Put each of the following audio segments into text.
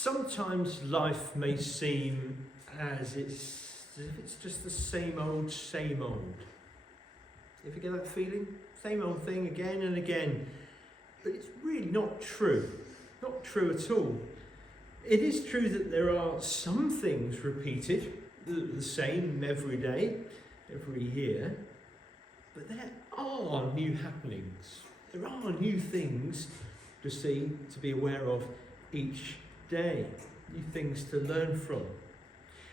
Sometimes life may seem as if it's just the same old, same old. If you get that feeling? Same old thing again and again. But it's really not true. Not true at all. It is true that there are some things repeated, the same every day, every year. But there are new happenings. There are new things to see, to be aware of each day. New things to learn from.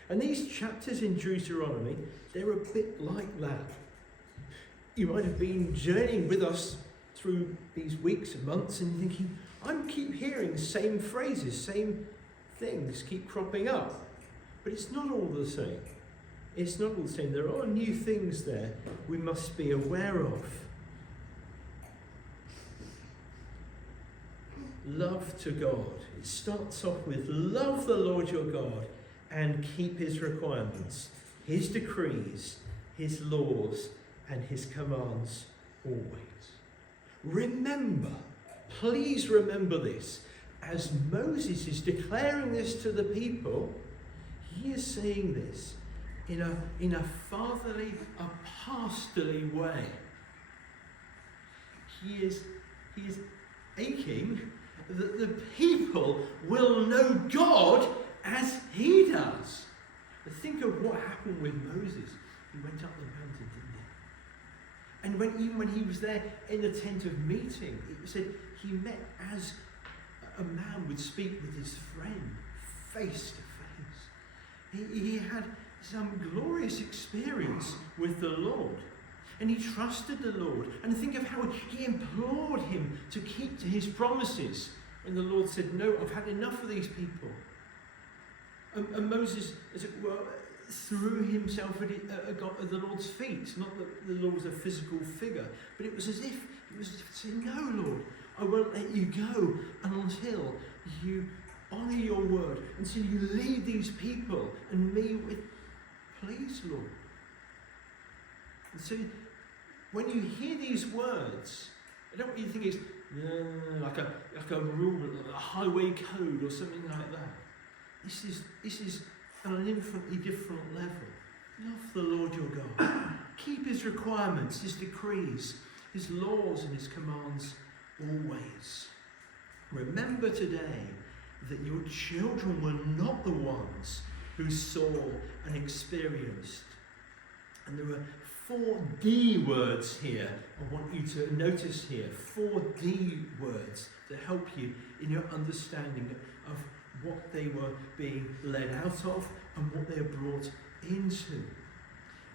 And these chapters in Deuteronomy, they're a bit like that. You might have been journeying with us through these weeks and months and thinking, I keep hearing the same phrases, same things keep cropping up. But it's not all the same. It's not all the same. There are new things there we must be aware of. Love to God. It starts off with love the Lord your God and keep his requirements, his decrees, his laws, and his commands always. Remember, please remember this. As Moses is declaring this to the people, he is saying this in a fatherly, a pastorly way. He is aching that the people will know God as he does. But think of what happened with Moses. He went up the mountain, didn't he? And even when he was there in the tent of meeting, it said he met as a man would speak with his friend, face to face. He had some glorious experience with the Lord. And he trusted the Lord. And think of how he implored him to keep to his promises. And the Lord said, no, I've had enough of these people. And Moses, as it were, threw himself at the Lord's feet. Not that the Lord was a physical figure, but it was as if he was saying, no, Lord, I won't let you go until you honour your word, until you lead these people and me with, please, Lord. And so when you hear these words, I don't want you to think it's like a rule, a highway code or something like that. This is on an infinitely different level. Love the Lord your God. Keep his requirements, his decrees, his laws and his commands always. Remember today that your children were not the ones who saw and experienced. And there are 4 D words here I want you to notice here. 4 D words to help you in your understanding of what they were being led out of and what they are brought into.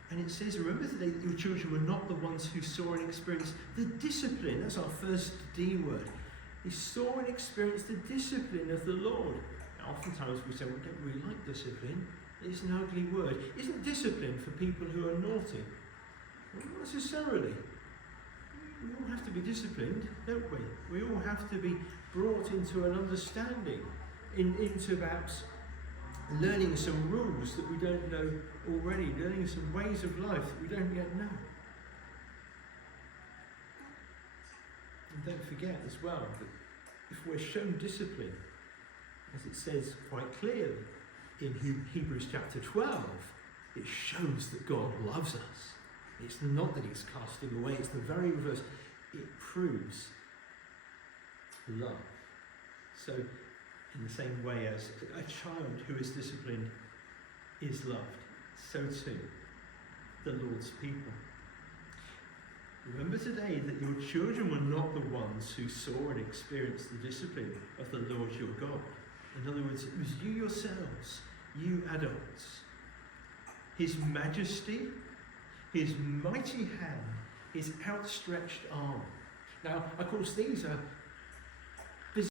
And it says, remember today that your children were not the ones who saw and experienced the discipline. That's our first D word. They saw and experienced the discipline of the Lord. Now, oftentimes we say, we don't really like discipline. It's an ugly word. Isn't discipline for people who are naughty? Well, not necessarily. We all have to be disciplined, don't we? We all have to be brought into an understanding, into perhaps learning some rules that we don't know already, learning some ways of life that we don't yet know. And don't forget as well that if we're shown discipline, as it says quite clearly in Hebrews chapter 12, it shows that God loves us. It's not that he's casting away, it's the very reverse. It proves love. So, in the same way as a child who is disciplined is loved, so too the Lord's people. Remember today that your children were not the ones who saw and experienced the discipline of the Lord your God. In other words, it was you yourselves, you adults. His majesty, his mighty hand, his outstretched arm. Now, of course, these are